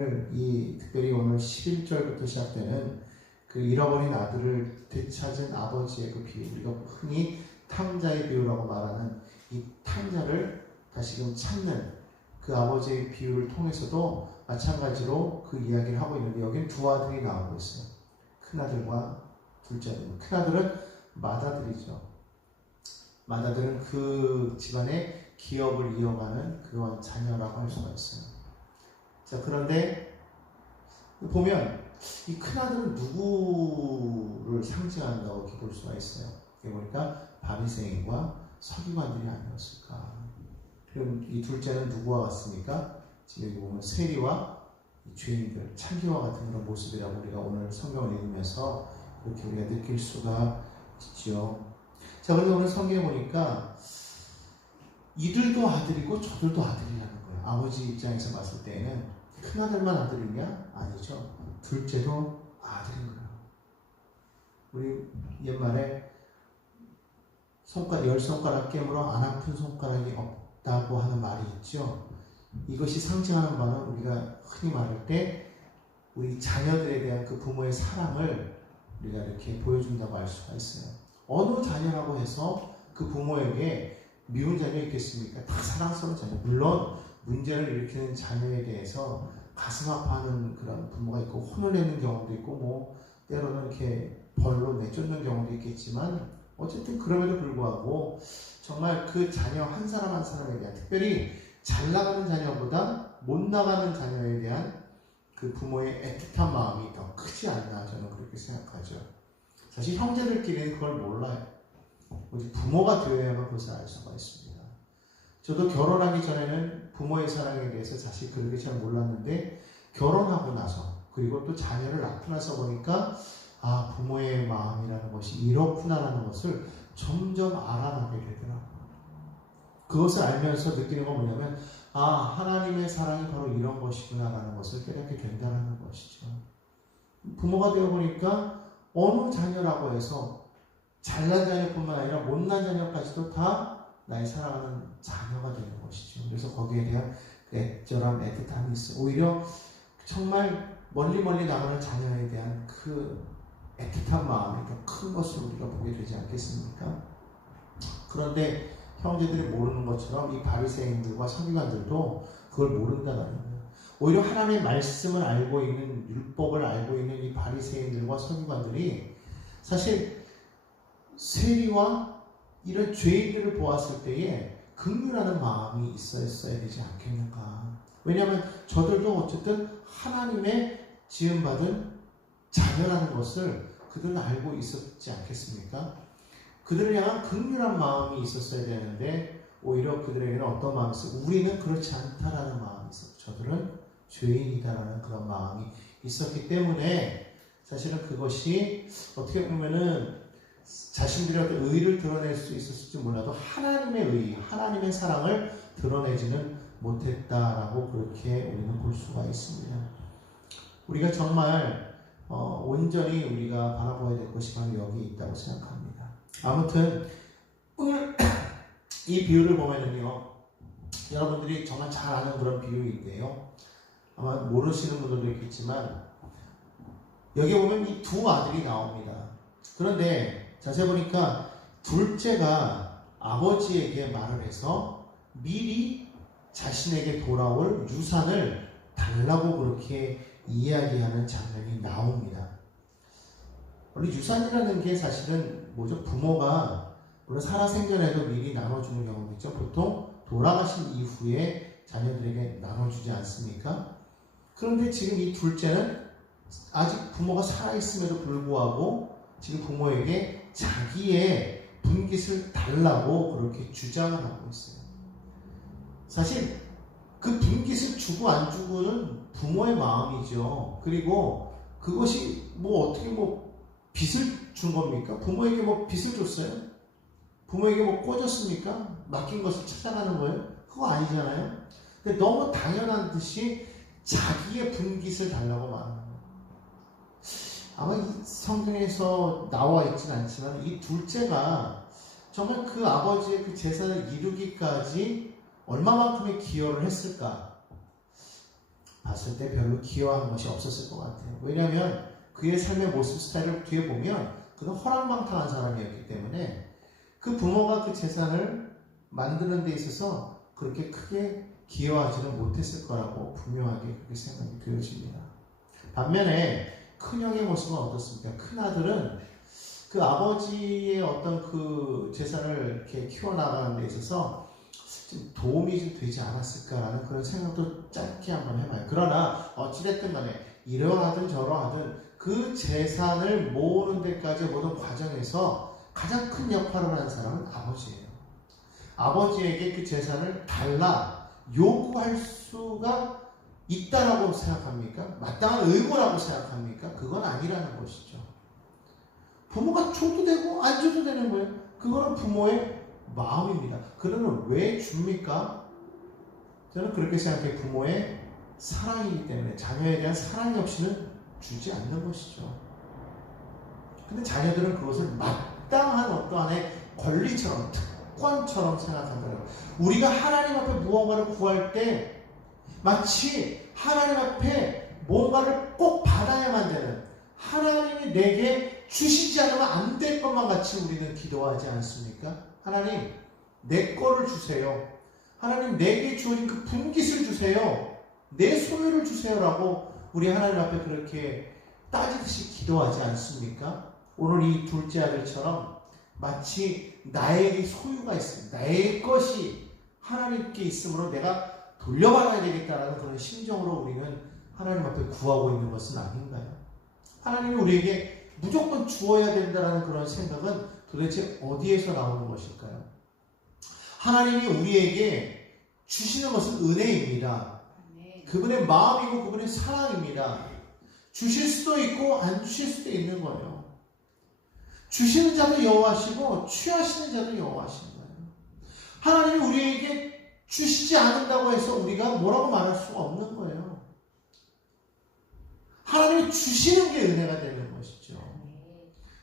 특별히 오늘 11절부터 시작되는 그 잃어버린 아들을 되찾은 아버지의 그 비유, 우리가 흔히 탕자의 비유라고 말하는 이 탕자를 다시금 찾는 그 아버지의 비유를 통해서도 마찬가지로 그 이야기를 하고 있는데, 여기는 두 아들이 나오고 있어요. 큰아들과 둘째아들. 큰아들은 맏아들이죠. 맏아들은 그 집안의 기업을 이어가는 그런 자녀라고 할 수가 있어요. 자, 그런데 보면 이 큰아들은 누구를 상징한다고 이렇게 볼 수가 있어요. 이게 보니까 바리새인과 서기관들이 아니었을까. 그럼 이 둘째는 누구와 같습니까? 지금 여기 보면 세리와 죄인들, 창기와 같은 그런 모습이라고 우리가 오늘 성경을 읽으면서 그렇게 우리가 느낄 수가 있죠. 자, 그런데 오늘 성경에 보니까 이들도 아들이고 저들도 아들이라는 거예요. 아버지 입장에서 봤을 때에는 큰아들만 아들이냐? 아니죠. 둘째도 아들인 거예요. 우리 옛말에 열 손가락 깨물어 안 아픈 손가락이 없다고 하는 말이 있죠. 이것이 상징하는 바는 우리가 흔히 말할 때 우리 자녀들에 대한 그 부모의 사랑을 우리가 이렇게 보여준다고 할 수가 있어요. 어느 자녀라고 해서 그 부모에게 미운 자녀 있겠습니까? 다 사랑스러운 자녀. 물론 문제를 일으키는 자녀에 대해서 가슴 아파하는 그런 부모가 있고, 혼을 내는 경우도 있고, 뭐 때로는 이렇게 벌로 내쫓는 경우도 있겠지만, 어쨌든 그럼에도 불구하고 정말 그 자녀 한 사람 한 사람에 대한, 특별히 잘 나가는 자녀보다 못 나가는 자녀에 대한 그 부모의 애틋한 마음이 더 크지 않나, 저는 그렇게 생각하죠. 사실 형제들끼리는 그걸 몰라요. 부모가 되어야만 그것을 알 수가 있습니다. 저도 결혼하기 전에는 부모의 사랑에 대해서 사실 그렇게 잘 몰랐는데, 결혼하고 나서 그리고 또 자녀를 낳고 나서 보니까 부모의 마음이라는 것이 이렇구나라는 것을 점점 알아가게 되더라고요. 그것을 알면서 느끼는 건 뭐냐면, 하나님의 사랑이 바로 이런 것이구나라는 것을 깨닫게 된다는 것이죠. 부모가 되어보니까 어느 자녀라고 해서 잘난 자녀뿐만 아니라 못난 자녀까지도 다 나의 사랑하는 자녀가 되는 것이죠. 그래서 거기에 대한 애절함, 애틋함이 있어요. 오히려 정말 멀리 나가는 자녀에 대한 그 애틋한 마음이 더 큰 것을 우리가 보게 되지 않겠습니까? 그런데 형제들이 모르는 것처럼 이 바리새인들과 서기관들도 그걸 모른다는 거예요. 오히려 하나님의 말씀을 알고 있는, 율법을 알고 있는 이 바리새인들과 서기관들이 사실 세리와 이런 죄인들을 보았을 때에 긍휼하는 마음이 있어야 되지 않겠는가. 왜냐하면 저들도 어쨌든 하나님의 지음받은 자녀라는 것을 그들은 알고 있었지 않겠습니까? 그들을 향한 긍휼한 마음이 있었어야 되는데, 오히려 그들에게는 어떤 마음이 있었어요? 우리는 그렇지 않다라는 마음이 있었고, 저들은 죄인이다라는 그런 마음이 있었기 때문에 사실은 그것이 어떻게 보면은 자신들의 어떤 의를 드러낼 수 있었을지 몰라도 하나님의 의, 하나님의 사랑을 드러내지는 못했다라고 그렇게 우리는 볼 수가 있습니다. 우리가 정말 온전히 우리가 바라봐야 될 것이 바로 여기 있다고 생각합니다. 아무튼 오늘 이 비유를 보면은요, 여러분들이 정말 잘 아는 그런 비유인데요, 아마 모르시는 분들도 있겠지만 여기 보면 이 두 아들이 나옵니다. 그런데 자세히 보니까 둘째가 아버지에게 말을 해서 미리 자신에게 돌아올 유산을 달라고 그렇게 이야기하는 장면이 나옵니다. 원래 유산이라는 게 사실은 뭐죠? 부모가 물론 살아생전에도 미리 나눠주는 경우도 있죠. 보통 돌아가신 이후에 자녀들에게 나눠주지 않습니까? 그런데 지금 이 둘째는 아직 부모가 살아있음에도 불구하고 지금 부모에게 자기의 분깃을 달라고 그렇게 주장을 하고 있어요. 사실 그 분깃을 주고 안 주고는 부모의 마음이죠. 그리고 그것이 어떻게 빚을 준 겁니까? 부모에게 빚을 줬어요? 부모에게 꿔줬습니까? 맡긴 것을 찾아가는 거예요? 그거 아니잖아요. 근데 너무 당연한 듯이 자기의 분깃을 달라고 말하는 거예요. 아마 이 성경에서 나와 있진 않지만 이 둘째가 정말 그 아버지의 그 재산을 이루기까지 얼마만큼의 기여를 했을까? 봤을 때 별로 기여한 것이 없었을 것 같아요. 왜냐하면 그의 삶의 모습 스타일을 뒤에 보면 그는 호랑방탕한 사람이었기 때문에 그 부모가 그 재산을 만드는 데 있어서 그렇게 크게 기여하지는 못했을 거라고 분명하게 그렇게 생각이 되어집니다. 반면에 큰형의 모습은 어떻습니까? 큰아들은 그 아버지의 어떤 그 재산을 이렇게 키워나가는 데 있어서 좀 도움이 좀 되지 않았을까라는 그런 생각도 짧게 한번 해봐요. 그러나 어찌됐든 간에 이러하든 저러하든 그 재산을 모으는 데까지 모든 과정에서 가장 큰 역할을 하는 사람은 아버지예요. 아버지에게 그 재산을 달라 요구할 수가 있다라고 생각합니까? 마땅한 의무라고 생각합니까? 그건 아니라는 것이죠. 부모가 줘도 되고 안 줘도 되는 거예요. 그거는 부모의 마음입니다. 그러면 왜 줍니까? 저는 그렇게 생각해요. 부모의 사랑이기 때문에 자녀에 대한 사랑이 없이는 주지 않는 것이죠. 근데 자녀들은 그것을 마땅한 어떠한의 권리처럼 특권처럼 생각한다는 우리가 하나님 앞에 무언가를 구할 때 마치 하나님 앞에 뭔가를 꼭 받아야만 되는 하나님이 내게 주시지 않으면 안 될 것만 같이 우리는 기도하지 않습니까? 하나님 내 거를 주세요. 하나님 내게 주어진 그 분깃을 주세요. 내 소유를 주세요라고 우리 하나님 앞에 그렇게 따지듯이 기도하지 않습니까? 오늘 이 둘째 아들처럼 마치 나에게 소유가 있습니다. 내 것이 하나님께 있으므로 내가 돌려받아야 되겠다라는 그런 심정으로 우리는 하나님 앞에 구하고 있는 것은 아닌가요? 하나님이 우리에게 무조건 주어야 된다는 그런 생각은 도대체 어디에서 나오는 것일까요? 하나님이 우리에게 주시는 것은 은혜입니다. 그분의 마음이고 그분의 사랑입니다. 주실 수도 있고 안 주실 수도 있는 거예요. 주시는 자도 여호와시고 취하시는 자도 여호와신 거예요. 하나님이 우리에게 주시지 않는다고 해서 우리가 뭐라고 말할 수가 없는 거예요. 하나님이 주시는 게 은혜가 되는 것이죠.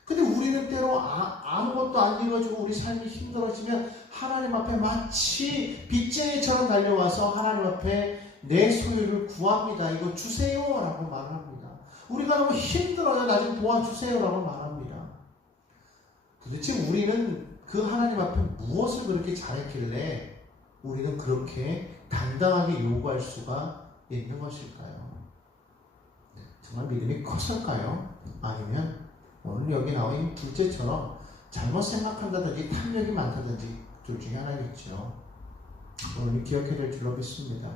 근데 우리는 때로 아무것도 안 이루어지고 우리 삶이 힘들어지면 하나님 앞에 마치 빚쟁이처럼 달려와서 하나님 앞에 내 소유를 구합니다. 이거 주세요 라고 말합니다. 우리가 너무 힘들어요. 나 좀 도와주세요 라고 말합니다. 도대체 우리는 그 하나님 앞에 무엇을 그렇게 잘했길래 우리는 그렇게 당당하게 요구할 수가 있는 것일까요? 정말 믿음이 컸을까요? 아니면 오늘 여기 나와 있는 둘째처럼 잘못 생각한다든지 탐욕이 많다든지 둘 중에 하나겠죠. 오늘 기억해야 될 줄로 믿습니다.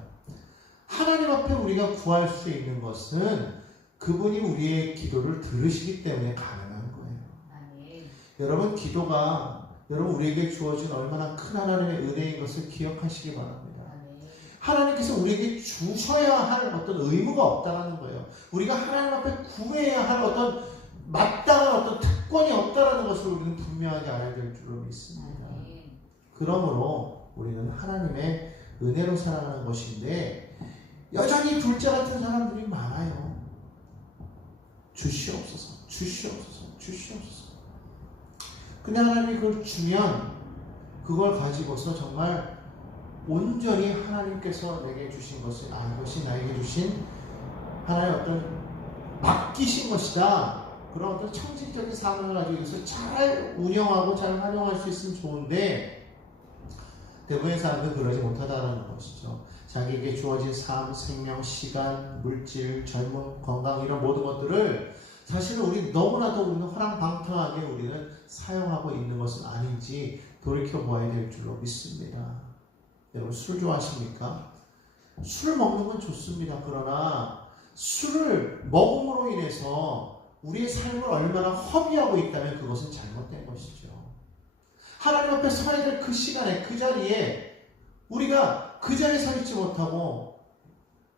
하나님 앞에 우리가 구할 수 있는 것은 그분이 우리의 기도를 들으시기 때문에 가능한 거예요. 여러분 기도가 여러분 우리에게 주어진 얼마나 큰 하나님의 은혜인 것을 기억하시기 바랍니다. 하나님께서 우리에게 주셔야 할 어떤 의무가 없다는 거예요. 우리가 하나님 앞에 구해야 할 어떤 마땅한 어떤 특권이 없다는 것을 우리는 분명하게 알아야 될 줄로 믿습니다. 그러므로 우리는 하나님의 은혜로 살아가는 것인데 여전히 둘째 같은 사람들이 많아요. 주시옵소서, 주시옵소서, 주시옵소서. 근데 하나님이 그걸 주면 그걸 가지고서 정말 온전히 하나님께서 내게 주신 것을 이것이 나에게 주신 하나의 어떤 맡기신 것이다. 그런 어떤 청직적인 사명을 가지고 있어서 잘 운영하고 잘 활용할 수 있으면 좋은데 대부분의 사람들은 그러지 못하다는 것이죠. 자기에게 주어진 삶, 생명, 시간, 물질, 젊음, 건강 이런 모든 것들을 사실은 우리 너무나도 우리는 호랑방탕하게 우리는 사용하고 있는 것은 아닌지 돌이켜보아야 될 줄로 믿습니다. 여러분 술 좋아하십니까? 술을 먹는 건 좋습니다. 그러나 술을 먹음으로 인해서 우리의 삶을 얼마나 허비하고 있다면 그것은 잘못된 것이죠. 하나님 앞에 서야 될 그 시간에 그 자리에 우리가 그 자리에 서 있지 못하고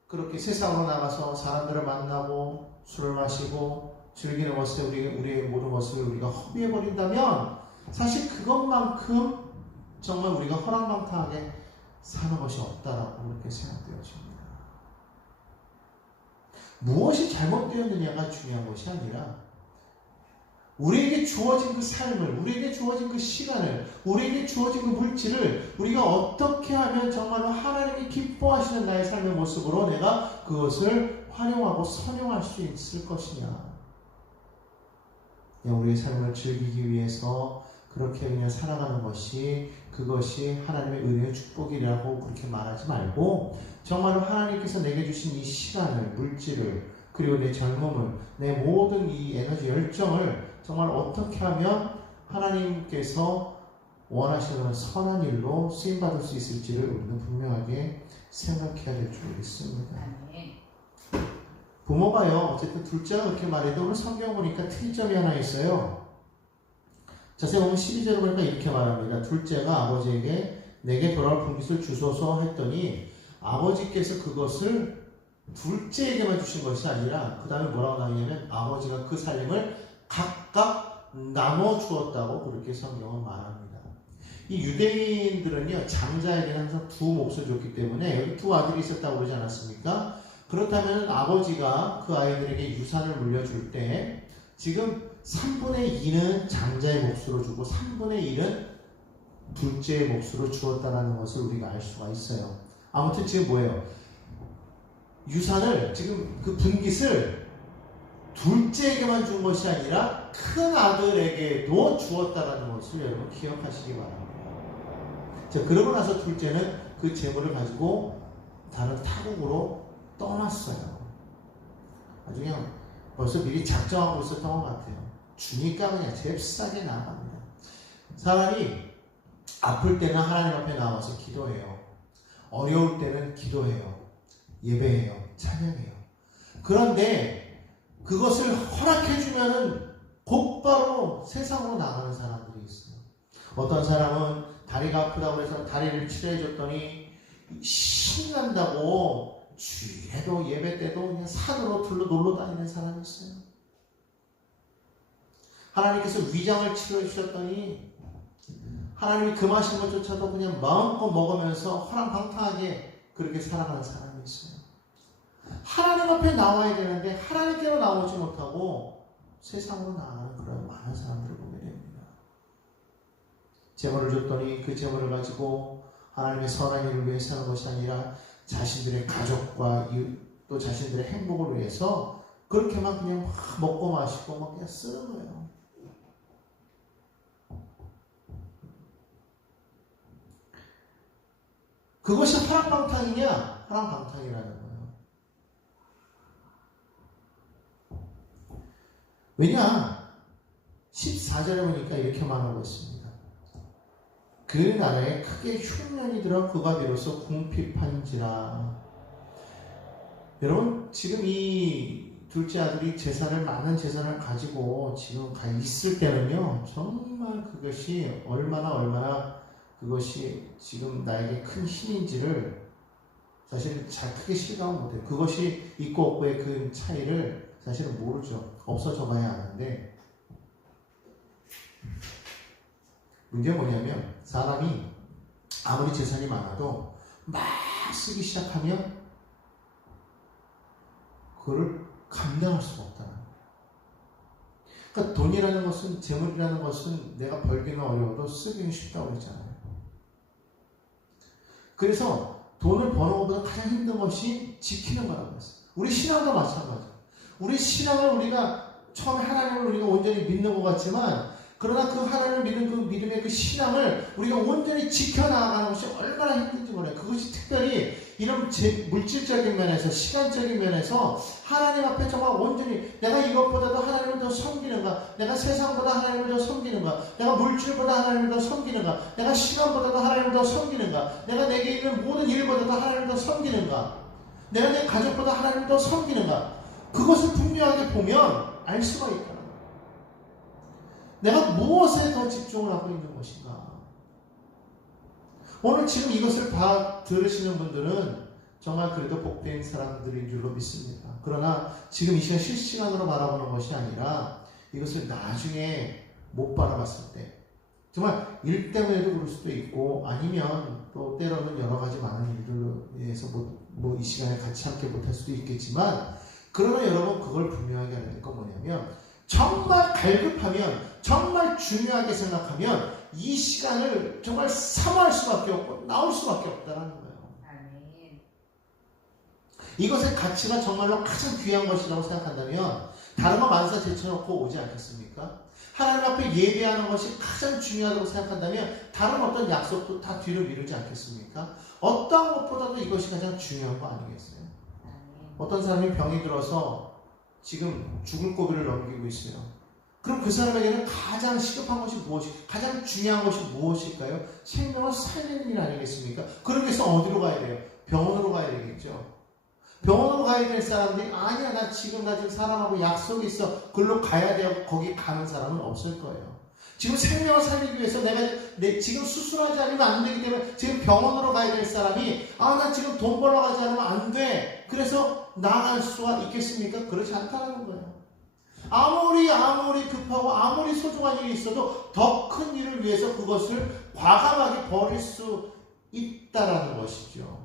그렇게 세상으로 나가서 사람들을 만나고 술을 마시고 즐기는 것에 우리의 모든 것을 우리가 허비해버린다면 사실 그것만큼 정말 우리가 허랑방탕하게 사는 것이 없다라고 그렇게 생각되어집니다. 무엇이 잘못되었느냐가 중요한 것이 아니라 우리에게 주어진 그 삶을, 우리에게 주어진 그 시간을, 우리에게 주어진 그 물질을 우리가 어떻게 하면 정말로 하나님이 기뻐하시는 나의 삶의 모습으로 내가 그것을 활용하고 선용할 수 있을 것이냐. 그냥 우리의 삶을 즐기기 위해서 그렇게 그냥 살아가는 것이, 그것이 하나님의 은혜의 축복이라고 그렇게 말하지 말고, 정말로 하나님께서 내게 주신 이 시간을, 물질을, 그리고 내 젊음을, 내 모든 이 에너지, 열정을 정말 어떻게 하면 하나님께서 원하시는 선한 일로 쓰임받을 수 있을지를 우리는 분명하게 생각해야 될 줄 믿습니다. 부모가요, 어쨌든 둘째가 그렇게 말해도 오늘 성경 보니까 특이점이 하나 있어요. 자세히 보면 12절을 보니까 이렇게 말합니다. 둘째가 아버지에게 내게 돌아올 분깃을 주소서 했더니 아버지께서 그것을 둘째에게만 주신 것이 아니라 그 다음에 뭐라고 나오냐면 아버지가 그 살림을 각각 나눠 주었다고 그렇게 성경은 말합니다. 이 유대인들은요, 장자에게는 항상 두 몫을 줬기 때문에, 여기 두 아들이 있었다고 그러지 않았습니까? 그렇다면 아버지가 그 아이들에게 유산을 물려줄 때 지금 3분의 2는 장자의 몫으로 주고 3분의 1은 둘째의 몫으로 주었다는 것을 우리가 알 수가 있어요. 아무튼 지금 뭐예요? 유산을, 지금 그 분깃을 둘째에게만 준 것이 아니라 큰 아들에게도 주었다는 것을 여러분 기억하시기 바랍니다. 자, 그러고 나서 둘째는 그 재물을 가지고 다른 타국으로 떠났어요. 아주 그냥 벌써 미리 작정하고 있었던 것 같아요. 주니까 그냥 잽싸게 나갑니다. 사람이 아플 때는 하나님 앞에 나와서 기도해요. 어려울 때는 기도해요. 예배해요. 찬양해요. 그런데 그것을 허락해주면은 곧바로 세상으로 나가는 사람들이 있어요. 어떤 사람은 다리가 아프다고 해서 다리를 치료해줬더니 신난다고 주일에도 예배 때도 그냥 산으로 놀러 다니는 사람이 있어요. 하나님께서 위장을 치료해 주셨더니 하나님이 금하신 것조차도 그냥 마음껏 먹으면서 허랑방탕하게 그렇게 살아가는 사람이 있어요. 하나님 앞에 나와야 되는데 하나님께로 나오지 못하고 세상으로 나가는 그런 많은 사람들을 보게 됩니다. 재물을 줬더니 그 재물을 가지고 하나님의 선한 일을 위해서 하는 것이 아니라 자신들의 가족과 또 자신들의 행복을 위해서 그렇게만 그냥 막 먹고 마시고 막 그냥 쓰는 거예요. 그것이 허랑방탕이냐? 허랑방탕이라는 거예요. 왜냐? 14절에 보니까 이렇게 말하고 있습니다. 그 나라에 크게 흉년이 들어 그가 비로소 궁핍한지라. 여러분, 지금 이 둘째 아들이 많은 재산을 가지고 지금 있을 때는요, 정말 그것이 얼마나 그것이 지금 나에게 큰 힘인지를 사실 잘 크게 실감을 못해요. 그것이 있고 없고의 그 차이를 사실은 모르죠. 없어져 봐야 아는데, 문제는 뭐냐면 사람이 아무리 재산이 많아도 막 쓰기 시작하면 그거를 감당할 수가 없다는 거예요. 그러니까 돈이라는 것은, 재물이라는 것은 내가 벌기는 어려워도 쓰기는 쉽다고 했잖아요. 그래서 돈을 버는 것보다 가장 힘든 것이 지키는 거라고 했어요. 우리 신앙도 마찬가지예요. 우리 신앙을 우리가 처음에 하나님을 우리가 온전히 믿는 것 같지만, 그러나 그 하나님을 믿는 그 믿음의 그 신앙을 우리가 온전히 지켜나가는 것이 얼마나 힘든지 몰라요. 그것이 특별히 이런 물질적인 면에서, 시간적인 면에서 하나님 앞에 정말 온전히 내가 이것보다도 하나님을 더 섬기는가, 내가 세상보다 하나님을 더 섬기는가, 내가 물질보다 하나님을 더 섬기는가, 내가 시간보다도 하나님을 더 섬기는가, 내가 내게 있는 모든 일보다도 하나님을 더 섬기는가, 내가 내 가족보다 하나님을 더 섬기는가, 그것을 분명하게 보면 알 수가 있다. 내가 무엇에 더 집중을 하고 있는 것인가? 오늘 지금 이것을 들으시는 분들은 정말 그래도 복된 사람들인 줄로 믿습니다. 그러나 지금 이 시간 실시간으로 바라보는 것이 아니라 이것을 나중에 못 바라봤을 때, 정말 일 때문에도 그럴 수도 있고, 아니면 또 때로는 여러 가지 많은 일들로 인해서 이 시간에 같이 함께 못할 수도 있겠지만, 그러나 여러분 그걸 분명하게 알아야 될 건 뭐냐면, 정말 갈급하면, 정말 중요하게 생각하면 이 시간을 정말 사모할 수밖에 없고 나올 수밖에 없다는 거예요. 이것의 가치가 정말로 가장 귀한 것이라고 생각한다면 다른 거 만사 제쳐놓고 오지 않겠습니까? 하나님 앞에 예배하는 것이 가장 중요하다고 생각한다면 다른 어떤 약속도 다 뒤로 미루지 않겠습니까? 어떤 것보다도 이것이 가장 중요한 거 아니겠어요? 어떤 사람이 병이 들어서 지금 죽을 고비를 넘기고 있어요. 그럼 그 사람에게는 가장 시급한 것이 가장 중요한 것이 무엇일까요? 생명을 살리는 일 아니겠습니까? 그러기 위해서 어디로 가야 돼요? 병원으로 가야 되겠죠. 병원으로 가야 될 사람들이 아니야 나 지금 사람하고 약속이 있어 글로 가야 돼요. 거기 가는 사람은 없을 거예요. 지금 생명을 살리기 위해서 내가 지금 수술하지 않으면 안 되기 때문에 지금 병원으로 가야 될 사람이 나 지금 돈 벌러 가지 않으면 안 돼. 그래서 나갈 수가 있겠습니까? 그렇지 않다는 거예요. 아무리 급하고 아무리 소중한 일이 있어도 더 큰 일을 위해서 그것을 과감하게 버릴 수 있다라는 것이죠.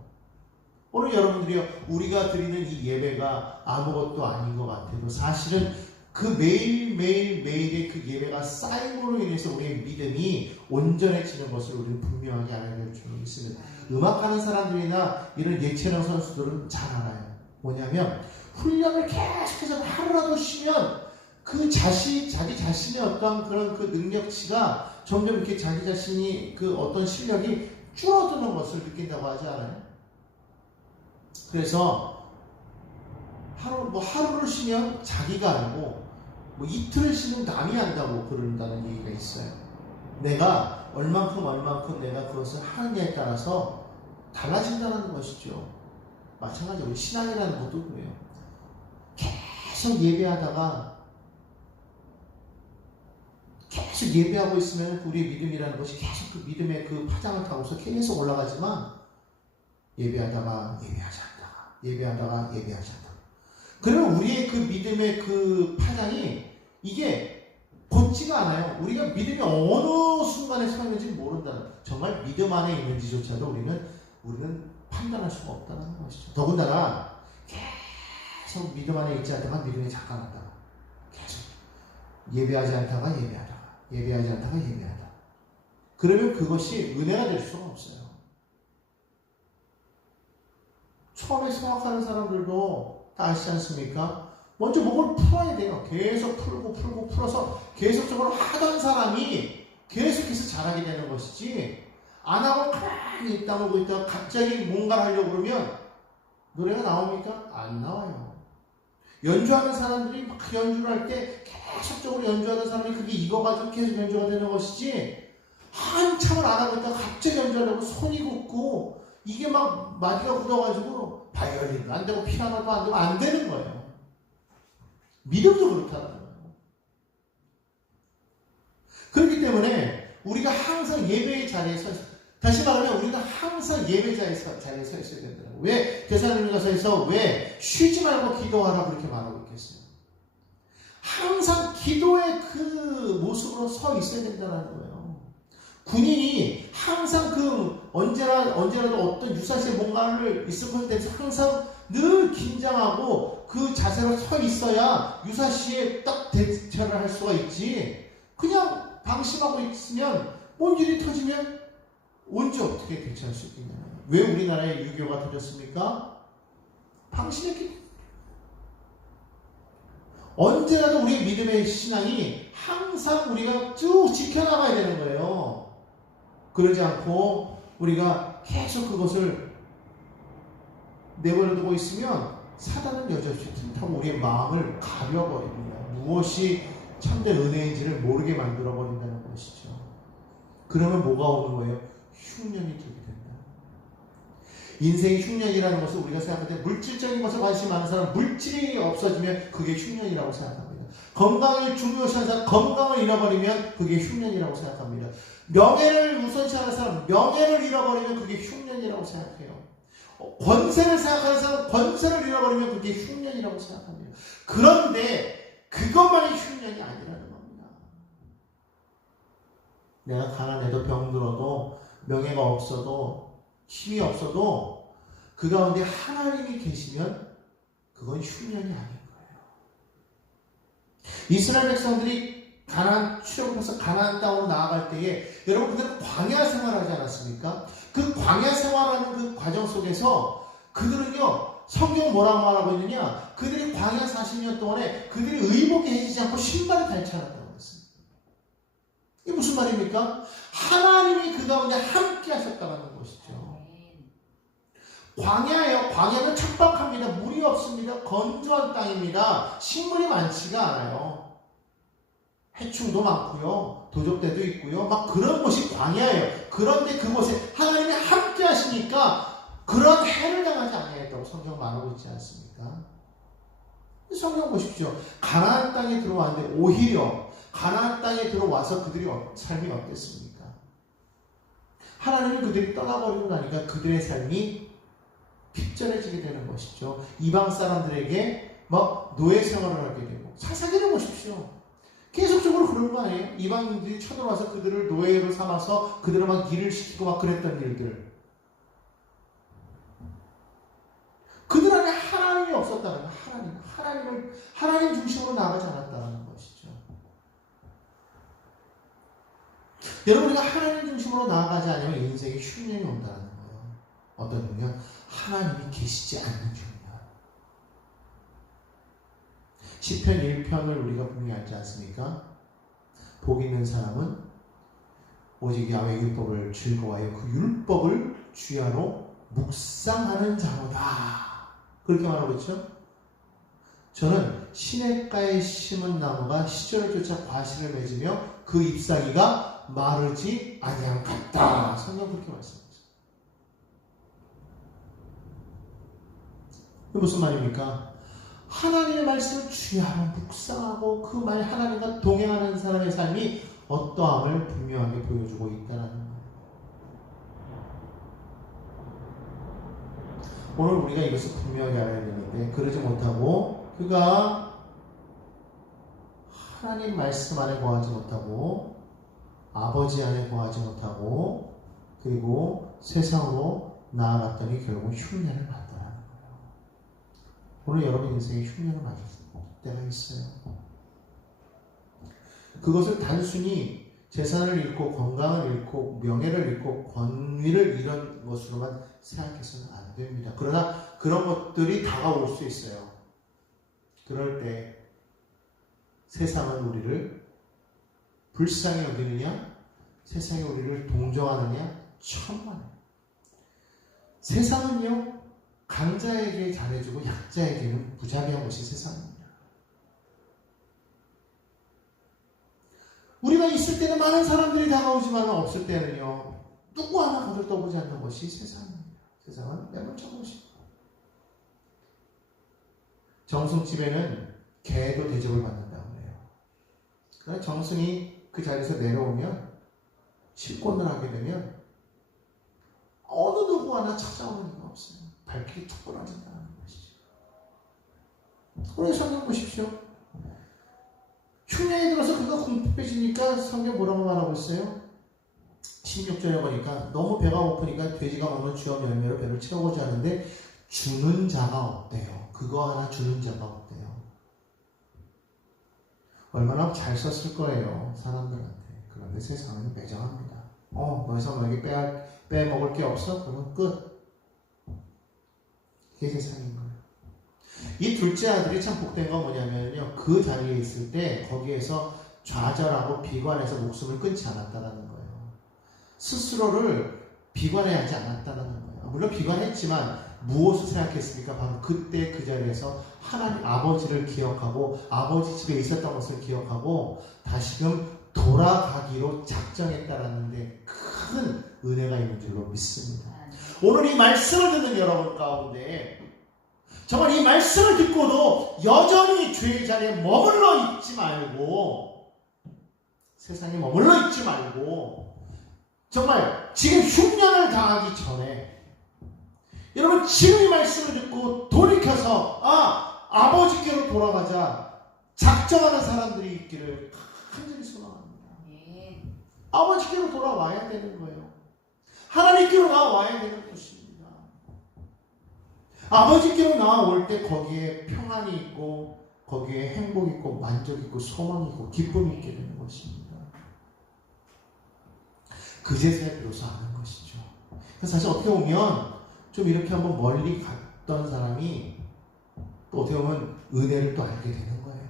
오늘 여러분들이요, 우리가 드리는 이 예배가 아무것도 아닌 것 같아도 사실은 그 매일의 그 예배가 쌓임으로 인해서 우리의 믿음이 온전해지는 것을 우리는 분명하게 알아야 될 줄 믿습니다. 음악하는 사람들이나 이런 예체능 선수들은 잘 알아요. 뭐냐면 훈련을 계속해서 하루라도 쉬면 자기 자신의 어떤 그런 그 능력치가 점점 이렇게 자기 자신이 그 어떤 실력이 줄어드는 것을 느낀다고 하지 않아요? 그래서 하루를 쉬면 자기가 알고 이틀을 쉬면 남이 한다고 그런다는 얘기가 있어요. 내가 얼만큼 내가 그것을 하느냐에 따라서 달라진다는 것이죠. 마찬가지로 신앙이라는 것도 그래요. 계속 예배하고 있으면 우리의 믿음이라는 것이 계속 그 믿음의 그 파장을 타고서 계속 올라가지만 예배하다가 예배하지 않다. 그러면 우리의 그 믿음의 그 파장이 이게 곧지가 않아요. 우리가 믿음이 어느 순간에 서 있는지 모른다는, 정말 믿음 안에 있는지조차도 우리는 판단할 수가 없다는 것이죠. 더군다나 계속 믿음 안에 있지 않다가 믿음에 잠깐 왔다가 계속 예배하지 않다가 예배하다. 그러면 그것이 은혜가 될 수가 없어요. 처음에 성악하는 사람들도 다 아시지 않습니까? 먼저 목을 풀어야 돼요. 계속 풀어서 계속적으로 하던 사람이 계속해서 잘하게 되는 것이지, 안 하고 가만히 있다 보고 있다가 갑자기 뭔가 하려고 그러면 노래가 나옵니까? 안 나와요. 연주하는 사람들이 막 연주를 할 때 계속적으로 연주하는 사람이 그게 익어가지고 계속 연주가 되는 것이지, 한참을 안 하고 있다가 갑자기 연주하려고 손이 굳고 이게 막 마디가 굳어가지고 바이올린도 안 되고 피아노도 안 되고 안 되는 거예요. 믿음도 그렇다는 거예요. 그렇기 때문에 우리가 항상 예배의 자리에 서 있어요. 다시 말하면 우리는 항상 예배 자리에 서 있어야 된다는 거예요. 왜 데살로니가서에서 왜 쉬지 말고 기도하라 그렇게 말하고 있겠어요? 항상 기도의 그 모습으로 서 있어야 된다는 거예요. 군인이 항상 언제라도 어떤 유사시에 뭔가를 있을 것에 대해서 항상 늘 긴장하고 그 자세로 서 있어야 유사시에 딱 대처를 할 수가 있지. 그냥 방심하고 있으면 뭔 일이 터지면 언제 어떻게 대처할 수 있겠냐. 왜 우리나라에 유교가 터졌습니까? 방심했기. 언제라도 우리의 믿음의 신앙이 항상 우리가 쭉 지켜나가야 되는 거예요. 그러지 않고 우리가 계속 그것을 내버려두고 있으면 사단은 여전히 틈타고 우리의 마음을 가려버립니다. 무엇이 참된 은혜인지를 모르게 만들어버린다는 것이죠. 그러면 뭐가 오는 거예요? 흉년이 들게 된다. 인생이 흉년이라는 것을 우리가 생각할 때 물질적인 것에 관심이 많은 사람, 물질이 없어지면 그게 흉년이라고 생각합니다. 건강을 중요시하는 사람, 건강을 잃어버리면 그게 흉년이라고 생각합니다. 명예를 우선시하는 사람, 명예를 잃어버리면 그게 흉년이라고 생각해요. 권세를 생각하는 사람은 권세를 잃어버리면 그게 흉년이라고 생각합니다. 그런데 그것만이 흉년이 아니라는 겁니다. 내가 가난해도 병들어도 명예가 없어도 힘이 없어도 그 가운데 하나님이 계시면 그건 흉년이 아닌 거예요. 이스라엘 백성들이 가나안 출애굽해서 가나안 땅으로 나아갈 때에 여러분 그들은 광야 생활하지 않았습니까? 그 광야 생활하는 그 과정 속에서 그들은요 성경 뭐라고 말하고 있느냐? 그들이 광야 40년 동안에 그들이 의복이 해지지 않고 신발을 닳지 않았다고 했습니다. 이게 무슨 말입니까? 하나님이 그 가운데 함께 하셨다는 것이죠. 광야예요. 광야는 척박합니다. 물이 없습니다. 건조한 땅입니다. 식물이 많지가 않아요. 해충도 많고요. 도적대도 있고요. 막 그런 곳이 광야예요. 그런데 그곳에 하나님이 함께 하시니까 그런 해를 당하지 아니했다고 성경 말하고 있지 않습니까? 성경 보십시오. 가나안 땅에 들어왔는데 오히려 가나안 땅에 들어와서 그들이 삶이 어땠습니까? 하나님이 그들이 떠나버리고 나니까 그들의 삶이 핍절해지게 되는 것이죠. 이방 사람들에게 막 노예 생활을 하게 되고 사사기를 보십시오. 계속적으로 그런 거 아니에요? 이방인들이 쳐들어와서 그들을 노예로 삼아서 그들을 막 일을 시키고 막 그랬던 일들. 그들 안에 하나님이 없었다는 거. 하나님 중심으로 나아가지 않았다는 것이죠. 여러분, 우리가 하나님 중심으로 나아가지 않으면 인생에 흉년이 온다는 거예요. 어떤 흉년? 하나님이 계시지 않는 흉년. 시편 1편을 우리가 분명히 알지 않습니까? 복 있는 사람은 오직 야훼 율법을 즐거워하여 그 율법을 주야로 묵상하는 자로다. 그렇게 말하고 있죠? 저는 시냇가에 심은 나무가 시절을 쫓아 과실을 맺으며 그 잎사귀가 마르지 아니한 같다. 성경 그렇게 말씀하죠. 이게 무슨 말입니까? 하나님의 말씀을 주야로 묵상하고 그 말 하나님과 동행하는 사람의 삶이 어떠함을 분명하게 보여주고 있다는 거예요. 오늘 우리가 이것을 분명하게 알아야 되는데 그러지 못하고 그가 하나님 말씀 안에 거하지 못하고 아버지 안에 거하지 못하고 그리고 세상으로 나아갔더니 결국 흉년을 받더라는 거예요. 오늘 여러분 인생에 흉년을 맞을 때가 있어요. 그것을 단순히 재산을 잃고 건강을 잃고 명예를 잃고 권위를 잃은 것으로만 생각해서는 안 됩니다. 그러나 그런 것들이 다가올 수 있어요. 그럴 때 세상은 우리를 불쌍히 여기느냐 세상이 우리를 동정하느냐 천만에. 세상은요 강자에게 잘해주고 약자에게는 무자비한 것이 세상입니다. 우리가 있을 때는 많은 사람들이 다가오지만 없을 때는요 누구 하나 거들떠보지 않는 것이 세상입니다. 세상은 매몰찬 것입니다. 정승집에는 개도 대접을 받는다고 해요. 그러나 정승이 그 자리에서 내려오면 실권을 하게 되면 어느 누구 하나 찾아오는 게 없어요. 발길이 툭 끊어진다는 것이죠. 오늘 성경 보십시오. 흉년이 들어서 그가 궁핍해지니까 성경 뭐라고 말하고 있어요? 16절에 보니까 너무 배가 고프니까 돼지가 먹는 주염 열매로 배를 채우고자 하는데 주는 자가 없대요. 그거 하나 주는 자가 없대요. 얼마나 잘 썼을 거예요 사람들한테. 그런데 세상은 매정합니다. 너 이상 너에게 빼먹을 게 없어? 그러면 끝. 이게 세상인 거예요. 이 둘째 아들이 참 복된 건 뭐냐면요 그 자리에 있을 때 거기에서 좌절하고 비관해서 목숨을 끊지 않았다는 거예요. 스스로를 비관해하지 않았다는 거예요. 물론 비관했지만 무엇을 생각했습니까? 바로 그때 그 자리에서 하나님 아버지를 기억하고 아버지 집에 있었던 것을 기억하고 다시금 돌아가기로 작정했다라는 데 큰 은혜가 있는 줄로 믿습니다. 오늘 이 말씀을 듣는 여러분 가운데 정말 이 말씀을 듣고도 여전히 죄의 자리에 머물러 있지 말고 세상에 머물러 있지 말고 정말 지금 흉년을 당하기 전에 여러분 지금 이 말씀을 듣고 돌이켜서 아버지께로 돌아가자 작정하는 사람들이 있기를 간절히 소망합니다. 아버지께로 돌아와야 되는 거예요. 하나님께로 나와야 되는 것입니다. 아버지께로 나올 때 거기에 평안이 있고 거기에 행복 있고 만족 있고 소망 있고 기쁨이 있게 되는 것입니다. 그제서야 비로소 아는 것이죠. 그래서 사실 어떻게 보면 좀 이렇게 한번 멀리 갔던 사람이 또 어떻게 보면 은혜를 또 알게 되는 거예요.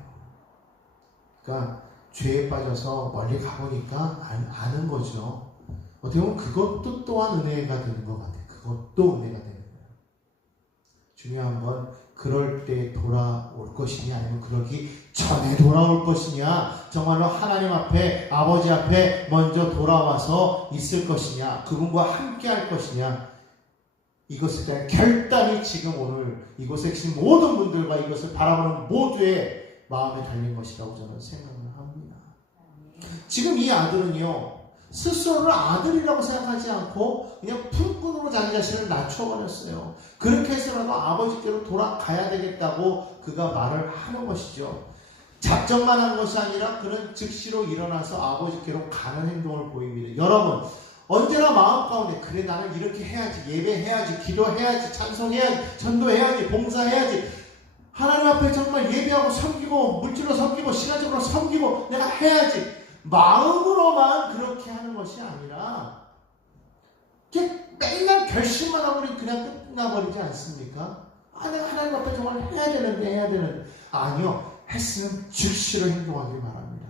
그러니까 죄에 빠져서 멀리 가보니까 아는 거죠. 어떻게 보면 그것도 또한 은혜가 되는 것 같아요. 그것도 은혜가 되는 거예요. 중요한 건 그럴 때 돌아올 것이냐 아니면 그러기 전에 돌아올 것이냐, 정말로 하나님 앞에 아버지 앞에 먼저 돌아와서 있을 것이냐, 그분과 함께 할 것이냐, 이것에 대한 결단이 지금 오늘 이곳에 계신 모든 분들과 이것을 바라보는 모두의 마음에 달린 것이라고 저는 생각을 합니다. 지금 이 아들은요, 스스로를 아들이라고 생각하지 않고 그냥 품꾼으로 자기 자신을 낮춰버렸어요. 그렇게 해서라도 아버지께로 돌아가야 되겠다고 그가 말을 하는 것이죠. 작정만 한 것이 아니라 그는 즉시로 일어나서 아버지께로 가는 행동을 보입니다. 여러분, 언제나 마음 가운데 그래 나는 이렇게 해야지, 예배해야지, 기도해야지, 찬송해야지, 전도해야지, 봉사해야지, 하나님 앞에 정말 예배하고 섬기고 물질로 섬기고 시간적으로 섬기고 내가 해야지, 마음으로만 그렇게 하는 것이 아니라 맨날 결심만 하고 그냥 끝나버리지 않습니까? 내가 하나님 앞에 정말 해야 되는데 아니요, 했으면 즉시로 행동하길 바랍니다.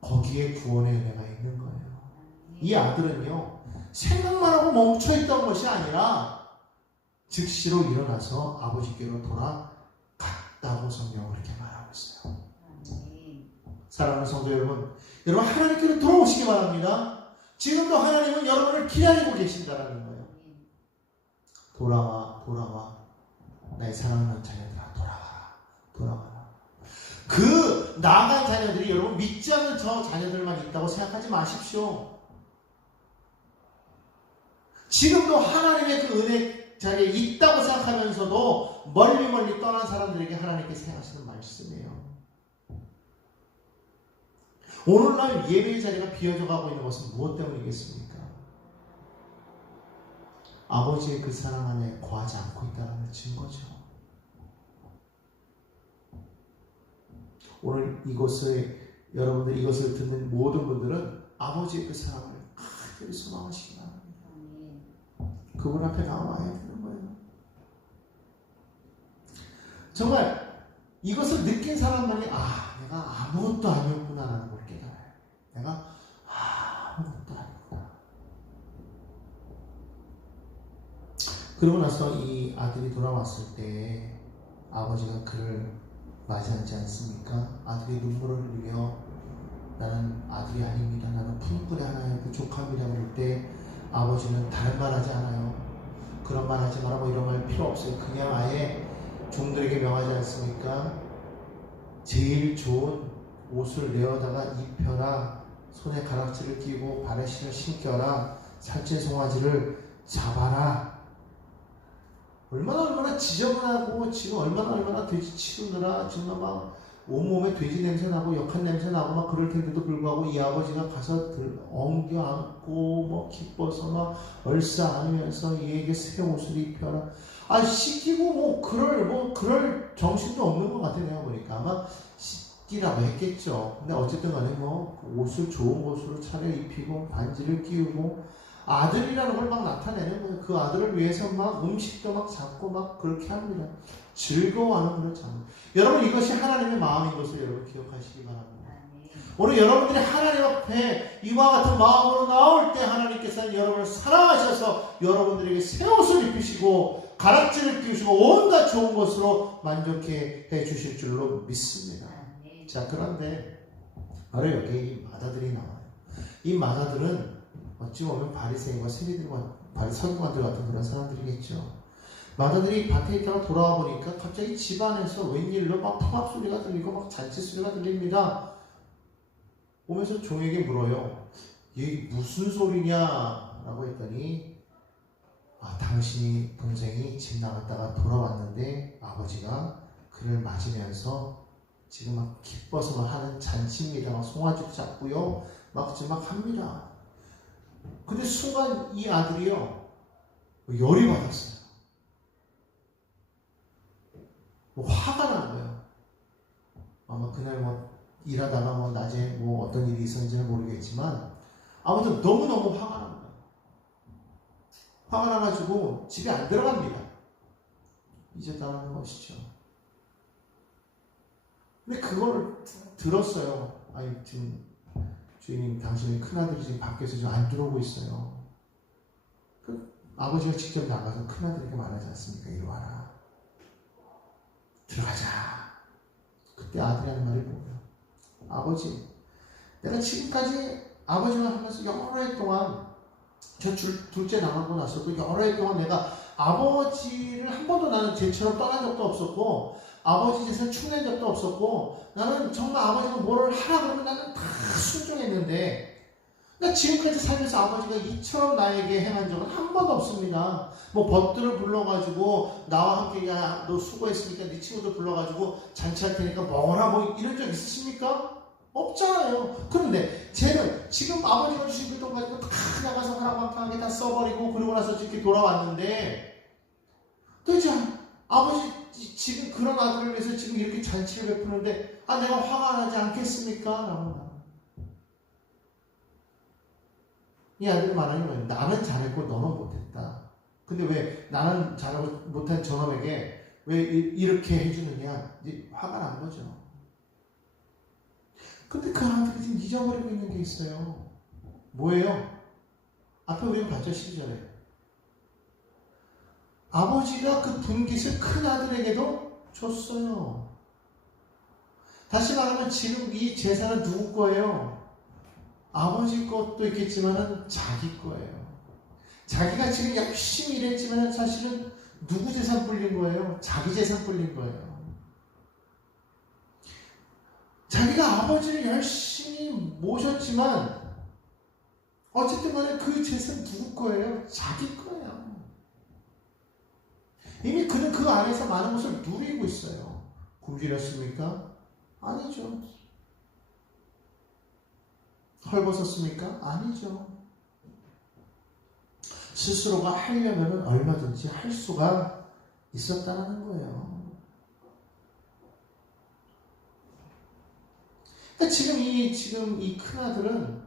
거기에 구원의 은혜가 있는 거예요. 이 아들은요, 생각만 하고 멈춰있던 것이 아니라 즉시로 일어나서 아버지께로 돌아갔다고 성경은 그렇게 말하고 있어요. 사랑하는 성도 여러분, 하나님께로 돌아오시기 바랍니다. 지금도 하나님은 여러분을 기다리고 계신다라는 거예요. 돌아와 나의 사랑하는 자녀들아, 돌아와라. 그 나간 자녀들이 여러분 믿지 않는 저 자녀들만 있다고 생각하지 마십시오. 지금도 하나님의 그 은혜 자리에 있다고 생각하면서도 멀리 떠난 사람들에게 하나님께서 행하시는 말씀이에요. 오늘날 예배의 자리가 비어져 가고 있는 것은 무엇 때문이겠습니까? 아버지의 그 사랑 안에 거하지 않고 있다는 증거죠. 오늘 여러분들 이것을 듣는 모든 분들은 아버지의 그 사랑을 간절히 소망하시기 바랍니다. 그분 앞에 나와야 되는 거예요. 정말 이것을 느낀 사람만이 내가 아무것도 아니었구나라는 걸 깨달아요. 내가 아무것도 아니구나. 그러고 나서 이 아들이 돌아왔을 때 아버지가 그를 맞이하지 않습니까? 아들이 눈물을 흘리며 나는 아들이 아닙니다. 나는 품꾼의 하나의 부족함이라고 할 때 아버지는 다른 말 하지 않아요. 그런 말 하지 말라고 이런 말 필요 없어요. 그냥 아예 종들에게 명하지 않습니까? 제일 좋은 옷을 내어다가 입혀라. 손에 가락지를 끼고 발에 신을 신겨라. 살찐 송아지를 잡아라. 얼마나 지저분하고 지금 얼마나 돼지 치우느라 정말 막 온몸에 돼지 냄새 나고 역한 냄새 나고 막 그럴 텐데도 불구하고 이 아버지가 가서 엉겨 안고 기뻐서 막 얼싸 안으면서 얘에게 새 옷을 입혀라. 씻기고 그럴 정신도 없는 것 같아. 내가 보니까 아마 씻기라고 했겠죠. 근데 어쨌든 간에 옷을 좋은 옷으로 차려 입히고 반지를 끼우고 아들이라는 걸 막 나타내는 거예요. 그 아들을 위해서 막 음식도 막 잡고 막 그렇게 합니다. 즐거워하는 그런 장. 여러분, 이것이 하나님의 마음인 것을 여러분 기억하시기 바랍니다. 오늘 여러분들이 하나님 앞에 이와 같은 마음으로 나올 때 하나님께서는 여러분을 사랑하셔서 여러분들에게 새 옷을 입히시고 가락지를 끼우시고 온갖 좋은 것으로 만족해 주실 줄로 믿습니다. 자, 그런데 바로 여기에 이 마다들이 나와요. 이 마다들은 어찌 보면 바리새인과 세리들과 서기관들 같은 그런 사람들이겠죠. 마다들이 밭에 있다가 돌아와 보니까 갑자기 집안에서 웬일로 막 통합 소리가 들리고 막 잔치 소리가 들립니다. 오면서 종에게 물어요. 이게 무슨 소리냐? 라고 했더니 당신이 동생이 집 나갔다가 돌아왔는데 아버지가 그를 맞으면서 지금 막 기뻐서 막 하는 잔치입니다. 막 송아지도 잡고요. 막 합니다. 근데 순간 이 아들이요, 열이 받았어요. 화가 난 거예요. 그날 뭐 일하다가 뭐 낮에 뭐 어떤 일이 있었는지는 모르겠지만 아무튼 너무너무 화가 납니다. 화가 나가지고 집에 안 들어갑니다. 잊었다는 것이죠. 근데 그걸 들었어요. 아니 지금 주인님 당신의 큰아들이 지금 밖에서 지금 안 들어오고 있어요. 그 아버지가 직접 나가서 큰아들에게 말하지 않습니까? 이리 와라. 들어가자. 그때 아들이 하는 말이 뭐예요? 아버지, 내가 지금까지 아버지만 하면서 여러 해 동안 저 둘째 나가고 나서도 여러 해 동안 내가 아버지를 한 번도 나는 쟤처럼 떠난 적도 없었고 아버지 재산 축낸 적도 없었고 나는 정말 아버지가 뭘 하라 그러면 나는 다 순종했는데 나 지금까지 살면서 아버지가 이처럼 나에게 행한 적은 한 번도 없습니다. 뭐 벗들을 불러가지고 나와 함께 야 너 수고했으니까 네 친구들 불러가지고 잔치할 테니까 먹어라 뭐 이런 적 있으십니까? 없잖아요. 그런데 쟤는 지금 아버지가 주신 그 돈 가지고 다 나가서 하나만큼하게 다 써버리고 그러고 나서 이렇게 돌아왔는데 도대체 아버지 지금 그런 아들을 위해서 지금 이렇게 잔치를 베푸는데 내가 화가 나지 않겠습니까? 라고 이 아들이 말하는 거예요. 나는 잘했고 너는 못했다. 근데 왜 나는 잘하고 못한 저놈에게 왜 이렇게 해주느냐? 이제 화가 난 거죠. 근데 그 아들이 지금 잊어버리고 있는 게 있어요. 뭐예요? 앞에 우리가 봤죠, 12절에. 아버지가 그 분깃을 큰 아들에게도 줬어요. 다시 말하면 지금 이 재산은 누구 거예요? 아버지 것도 있겠지만 자기 거예요. 자기가 지금 열심히 일했지만 사실은 누구 재산 불린 거예요? 자기 재산 불린 거예요. 자기가 아버지를 열심히 모셨지만 어쨌든 간에 그 재산 누구 거예요? 자기 거예요. 이미 그는 그 안에서 많은 것을 누리고 있어요. 굶주렸습니까? 아니죠. 헐벗었습니까? 아니죠. 스스로가 하려면 얼마든지 할 수가 있었다는 거예요. 그러니까 지금 이 큰아들은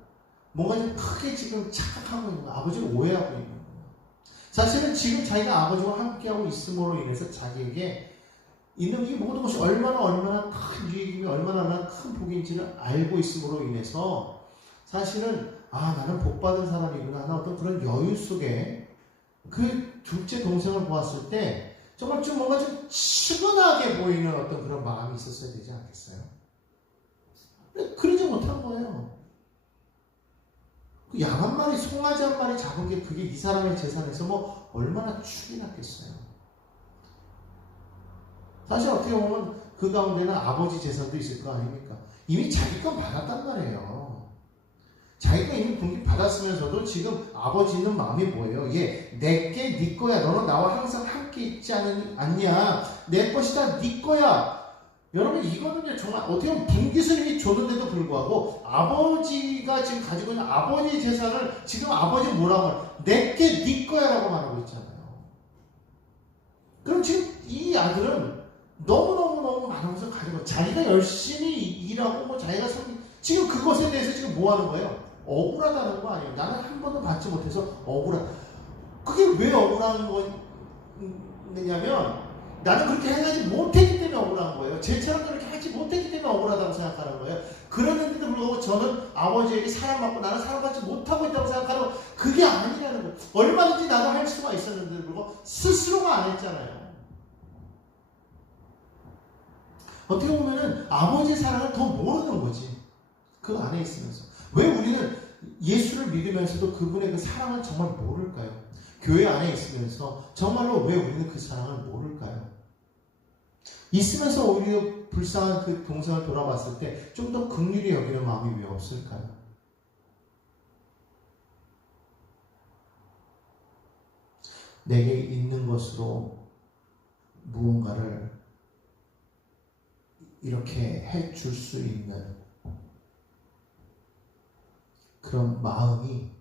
뭔가 좀 크게 지금 착각하고 있는 거예요. 아버지를 오해하고 있는 거예요. 사실은 지금 자기가 아버지와 함께하고 있음으로 인해서 자기에게 있는 이 모든 것이 얼마나 큰 유익이며 얼마나 큰 복인지를 알고 있음으로 인해서 사실은 나는 복받은 사람이구나 하는 어떤 그런 여유 속에 그 둘째 동생을 보았을 때 정말 좀 뭔가 좀 측은하게 보이는 어떤 그런 마음이 있었어야 되지 않겠어요? 그러지 못한 거예요. 그 양 한 마리, 송아지 한 마리 잡은 게 그게 이 사람의 재산에서 뭐 얼마나 축이 났겠어요. 사실 어떻게 보면 그 가운데는 아버지 재산도 있을 거 아닙니까? 이미 자기 건 받았단 말이에요. 자기가 이미 분깃 받았으면서도 지금 아버지 있는 마음이 뭐예요? 얘 내게 네 거야. 너는 나와 항상 함께 있지 않냐? 내 것이다. 네 거야. 여러분 이거는 정말 어떻게 보면 분깃을 이미 줬는데도 불구하고 아버지가 지금 가지고 있는 아버지 재산을 지금 아버지 뭐라고 말해요? 내게 네 거야 라고 말하고 있잖아요. 그럼 지금 이 아들은 너무너무 많은 것을 가지고 자기가 열심히 일하고 뭐 자기가 지금 그것에 대해서 지금 뭐 하는 거예요? 억울하다는 거 아니에요. 나는 한 번도 받지 못해서 억울하다. 그게 왜 억울한 거냐면 나는 그렇게 행하지 못했기 때문에 억울한 거예요. 쟤처럼 그렇게 하지 못했기 때문에 억울하다고 생각하는 거예요. 그랬는데도 불구하고 저는 아버지에게 사랑받고 나는 사랑받지 못하고 있다고 생각하는 그게 아니라는 거예요. 얼마든지 나도 할 수가 있었는데도 불구하고 스스로가 안 했잖아요. 어떻게 보면은 아버지의 사랑을 더 모르는 거지. 그 안에 있으면서. 왜 우리는 예수를 믿으면서도 그분의 그 사랑을 정말 모를까요? 교회 안에 있으면서 정말로 왜 우리는 그 사랑을 모를까요? 있으면서 오히려 불쌍한 그 동생을 돌아봤을 때 좀 더 긍휼히 여기는 마음이 왜 없을까요? 내게 있는 것으로 무언가를 이렇게 해줄 수 있는 그런 마음이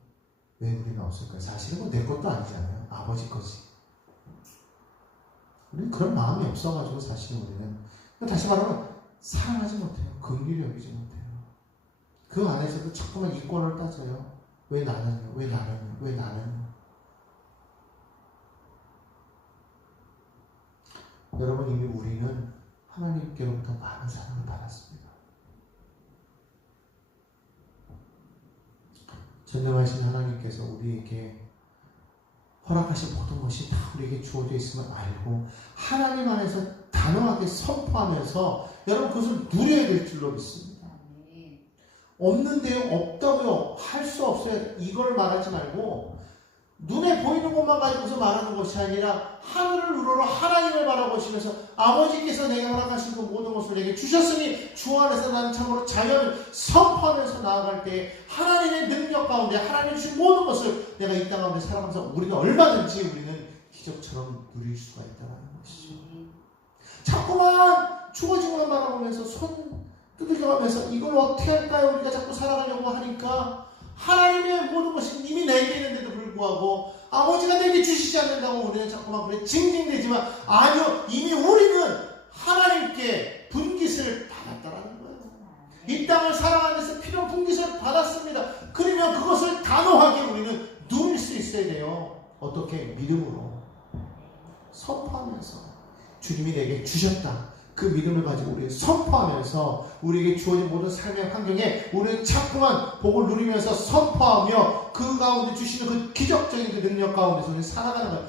왜 우리는 없을까요? 사실은 뭐 내 것도 아니잖아요. 아버지 거지. 우리는 그런 마음이 없어가지고 사실은 우리는 다시 말하면 사랑하지 못해요. 긍휼히 여기지 못해요. 그 안에서도 자꾸만 이권을 따져요. 왜 나는요? 왜 나는요? 왜 나는요? 여러분, 이미 우리는 하나님께로부터 많은 사랑을 받았습니다. 전능하신 하나님께서 우리에게 허락하신 모든 것이 다 우리에게 주어져 있음을 알고 하나님 안에서 단호하게 선포하면서 여러분 그것을 누려야 될 줄로 믿습니다. 없는데요? 없다고요? 할 수 없어요. 이걸 말하지 말고 눈에 보이는 것만 가지고서 말하는 것이 아니라 하늘을 우러러 하나님을 바라보시면서 아버지께서 내게 허락하신 그 모든 것을 내게 주셨으니 주 안에서 나는 참으로 자연을 선포하면서 나아갈 때 하나님의 능력 가운데 하나님 주신 모든 것을 내가 이 땅 가운데 살아가면서 우리는 얼마든지 우리는 기적처럼 누릴 수가 있다는 것이죠. 자꾸만 주어진 것만 바라보면서 손 두들겨가면서 이걸 어떻게 할까요? 우리가 자꾸 살아가려고 하니까 하나님의 모든 것이 이미 내게 있는데도 불구하고 아버지가 내게 주시지 않는다고 우리는 자꾸만 그래 징징대지만 아니요, 이미 우리는 하나님께 분깃을 받았다라는 거예요. 이 땅을 살아가는 데서 필요한 분깃을 받았습니다. 그러면 그것을 단호하게 우리는 누릴 수 있어야 돼요. 어떻게? 믿음으로 선포하면서 주님이 내게 주셨다. 그 믿음을 가지고 우리 선포하면서 우리에게 주어진 모든 삶의 환경에 우리는 자꾸만 복을 누리면서 선포하며 그 가운데 주시는 그 기적적인 그 능력 가운데서 우리 살아가는 거예요.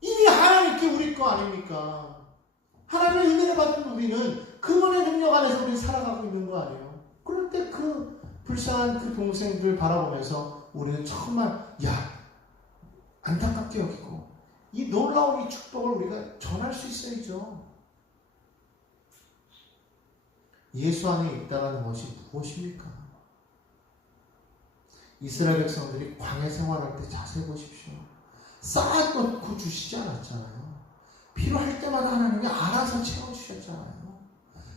이미 하나님께 우리 거 아닙니까? 하나님의 은혜를 받은 우리는 그분의 능력 안에서 우리 살아가고 있는 거 아니에요? 그럴 때 그 불쌍한 그 동생들 바라보면서 우리는 정말 안타깝게 여기고 이 놀라운 이 축복을 우리가 전할 수 있어야죠. 예수 안에 있다라는 것이 무엇입니까? 이스라엘 백성들이 광야 생활할 때 자세히 보십시오. 쌓아놓고 주시지 않았잖아요. 필요할 때마다 하나님이 알아서 채워주셨잖아요.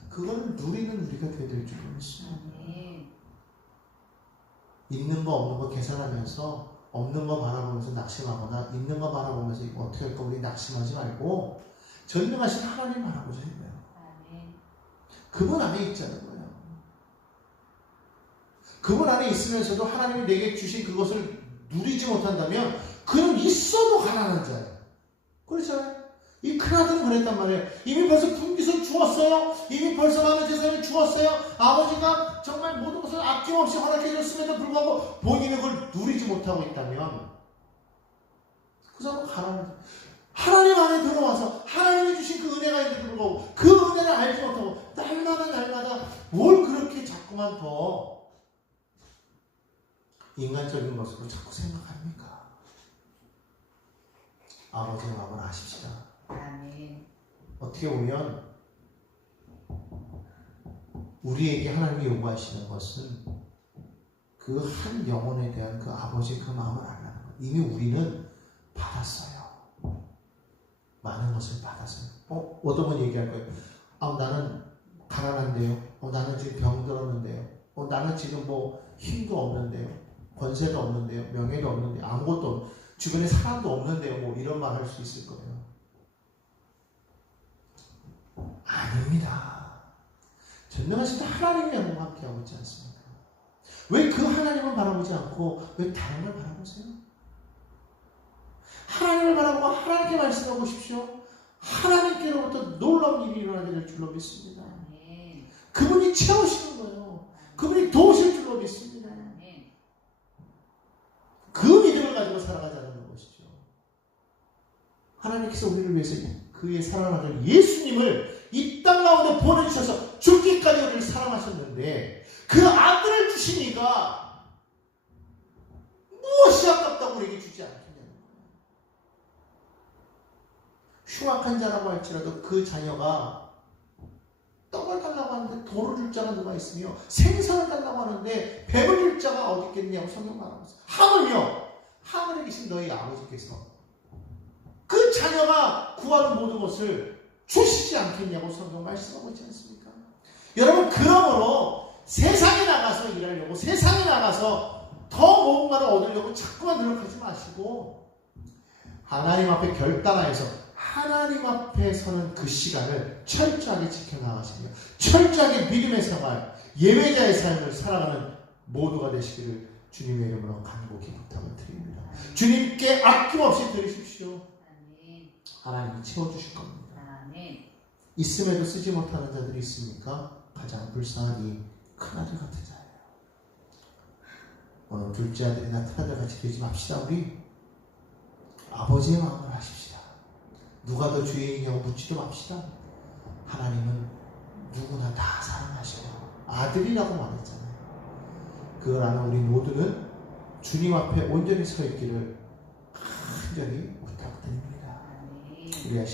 그걸 누리는 우리가 되어야 될 줄 믿습니다. 있는 거 없는 거 계산하면서 없는 거 바라보면서 낙심하거나 있는 거 바라보면서 이거 어떻게 할까 우리 낙심하지 말고 전능하신 하나님 바라보셔야 돼요. 그분 안에 있자는 거예요. 그분 안에 있으면서도 하나님이 내게 주신 그것을 누리지 못한다면 그는 있어도 가난한 자예요. 그렇잖아요. 이 큰아들은 그랬단 말이에요. 이미 벌써 분깃을 주었어요. 이미 벌써 많은 재산을 주었어요. 아버지가 정말 모든 것을 아낌없이 허락해 줬음에도 불구하고 본인은 그걸 누리지 못하고 있다면 그 사람은 가난한 자예요. 하나님 안에 들어와서 하나님이 주신 그 은혜가 있는데 불구하고 그 은혜를 알지 못하고 날마다 뭘 그렇게 자꾸만 더 인간적인 것으로 자꾸 생각합니까? 아버지의 마음을 아십시다. 아멘. 어떻게 보면 우리에게 하나님이 요구하시는 것은 그 한 영혼에 대한 그 아버지의 그 마음을 알라는 거예요. 이미 우리는 받았어요. 많은 것을 받았어요. 어떤 분 얘기할 거예요. 나는 가난한데요. 나는 지금 병들었는데요. 나는 지금 뭐 힘도 없는데요. 권세도 없는데요. 명예도 없는데요. 아무것도 없는데요. 주변에 사람도 없는데요. 뭐 이런 말 할 수 있을 거예요. 아닙니다. 전능하신 하나님의 영광과 함께하고 있지 않습니까? 왜 그 하나님을 바라보지 않고 왜 다른 걸 바라보세요? 하나님을 바라보고 하나님께 말씀해 보십시오. 하나님께로부터 놀라운 일이 일어나게 될 줄로 믿습니다. 그분이 채우시는 거예요. 그분이 도우실 줄로 믿습니다. 그 믿음을 가지고 살아가자는 것이죠. 하나님께서 우리를 위해서 그의 사랑하는 예수님을 이 땅 가운데 보내주셔서 죽기까지 우리를 사랑하셨는데 그 아들을 주시니까 무엇이 아깝다고 우리에게 주지 않겠냐는 거예요. 흉악한 자라고 할지라도 그 자녀가 떡을 달라고 하는데 돌을 줄 자가 누가 있으며 생선을 달라고 하는데 뱀을 줄 자가 어디 있겠냐고 성경 말하고 있어요. 하물며 하늘에 계신 너희 아버지께서 그 자녀가 구하는 모든 것을 주시지 않겠냐고 성경 말씀하고 있지 않습니까? 여러분, 그러므로 세상에 나가서 일하려고 세상에 나가서 더 뭔가를 얻으려고 자꾸만 노력하지 마시고 하나님 앞에 결단하여서 하나님 앞에 서는 그 시간을 철저하게 지켜나가시며 철저하게 믿음의 생활, 예배자의 삶을 살아가는 모두가 되시기를 주님의 이름으로 간곡히 부탁을 드립니다. 주님께 아낌없이 드리십시오. 하나님이 채워주실 겁니다. 있음에도 쓰지 못하는 자들이 있습니까? 가장 불쌍한 이 큰아들 같은 자예요. 오늘 둘째 아들이나 큰아들 같이 되지 맙시다. 우리 아버지의 마음을 하십시다. 누가 더 주인이냐고 묻지도 맙시다. 하나님은 누구나 다 사랑하셔요. 아들이라고 말했잖아요. 그걸 아는 우리 모두는 주님 앞에 온전히 서 있기를 간절히